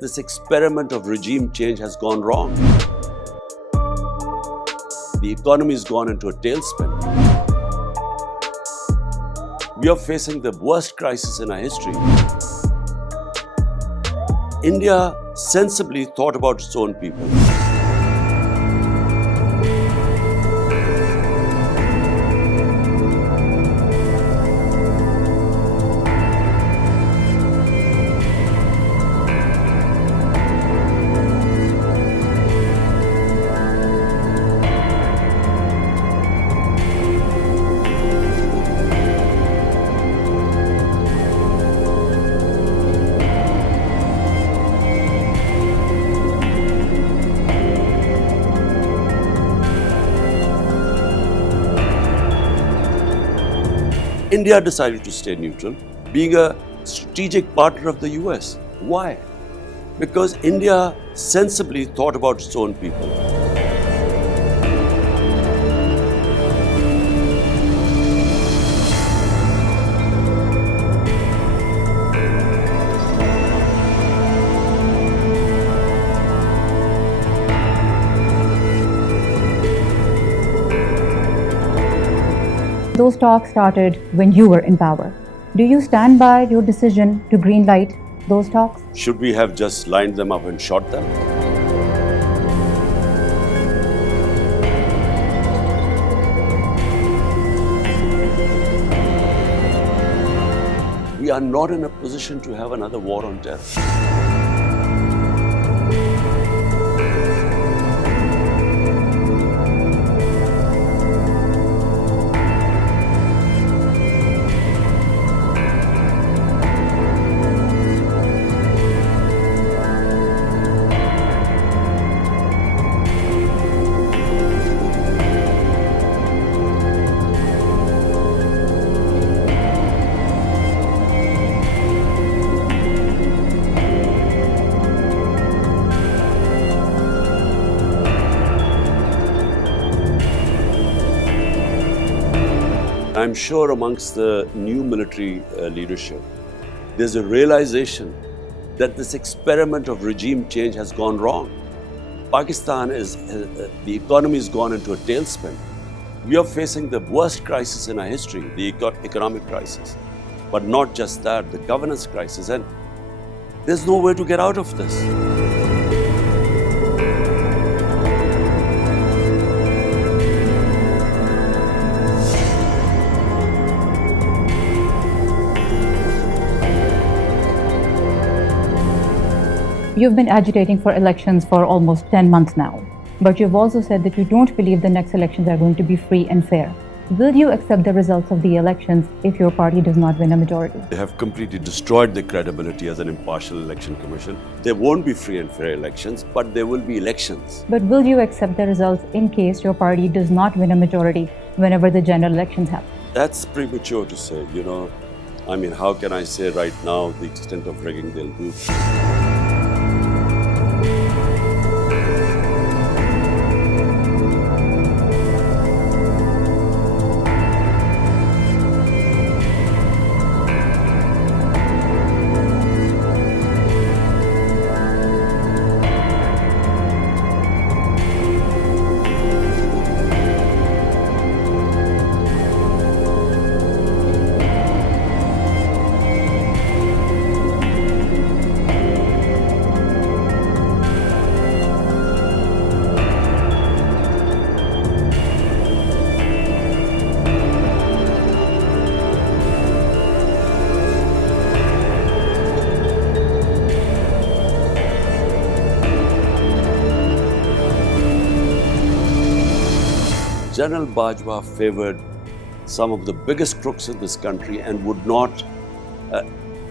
This experiment of regime change has gone wrong. The economy has gone into a tailspin. We are facing the worst crisis in our history. India sensibly thought about its own people. India decided to stay neutral, being a strategic partner of the US. Why? Because India sensibly thought about its own people. Those talks started when you were in power. Do you stand by your decision to greenlight those talks? Should we have just lined them up and shot them? We are not in a position to have another war on terror. I'm sure amongst the new military leadership, there's a realization that this experiment of regime change has gone wrong. Pakistan the economy has gone into a tailspin. We are facing the worst crisis in our history, the economic crisis. But not just that, the governance crisis. And there's no way to get out of this. You've been agitating for elections for almost 10 months now, but you've also said that you don't believe the next elections are going to be free and fair. Will you accept the results of the elections if your party does not win a majority? They have completely destroyed the credibility as an impartial election commission. There won't be free and fair elections, but there will be elections. But will you accept the results in case your party does not win a majority whenever the general elections happen? That's premature to say, how can I say right now the extent of rigging they'll do? General Bajwa favored some of the biggest crooks in this country and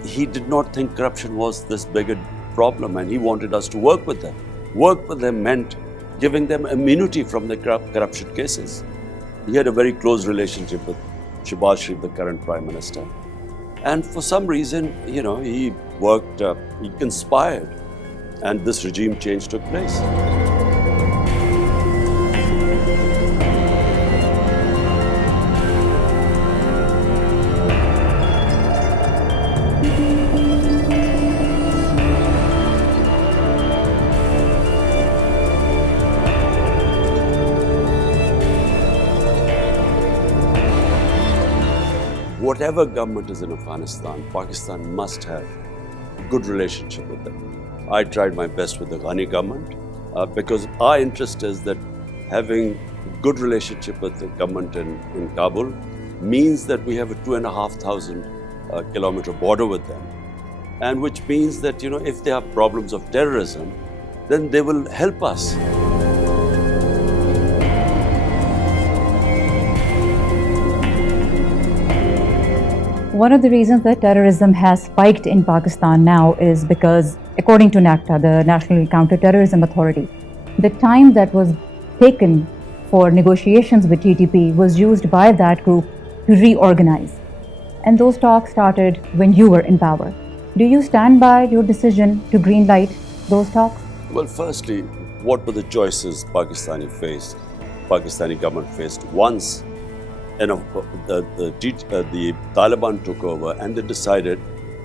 he did not think corruption was this big a problem, and he wanted us to work with them. Work with them meant giving them immunity from the corruption cases. He had a very close relationship with Shehbaz Sharif, the current Prime Minister. And for some reason, he conspired, and this regime change took place. whatever government is in Afghanistan, Pakistan must have a good relationship with them. I tried my best with the Ghani government because our interest is that having a good relationship with the government in Kabul means that we have a 2,500 kilometer border with them, and which means that, you know, if they have problems of terrorism, then they will help us. One of the reasons that terrorism has spiked in Pakistan now is because, according to NACTA, the National Counter-Terrorism Authority, the time that was taken for negotiations with TTP was used by that group to reorganize. And those talks started when you were in power. Do you stand by your decision to greenlight those talks? Well, firstly, what were the choices Pakistani government faced once the Taliban took over, and they decided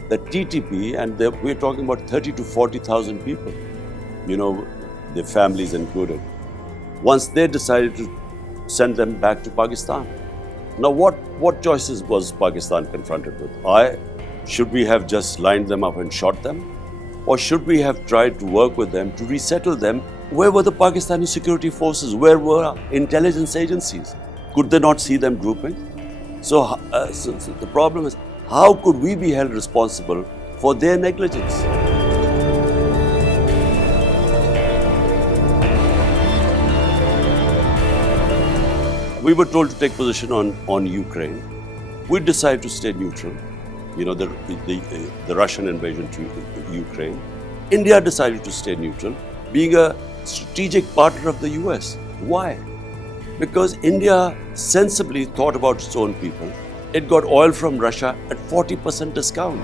that TTP, and we're talking about 30 to 40,000 people, you know, their families included, once they decided to send them back to Pakistan. Now, what choices was Pakistan confronted with? Should we have just lined them up and shot them? Or should we have tried to work with them to resettle them? Where were the Pakistani security forces? Where were our intelligence agencies? Could they not see them grouping? So the problem is, how could we be held responsible for their negligence? We were told to take position on Ukraine. We decided to stay neutral. You know, the Russian invasion to Ukraine. India decided to stay neutral, being a strategic partner of the US. Why? Because India sensibly thought about its own people. It got oil from Russia at 40% discount.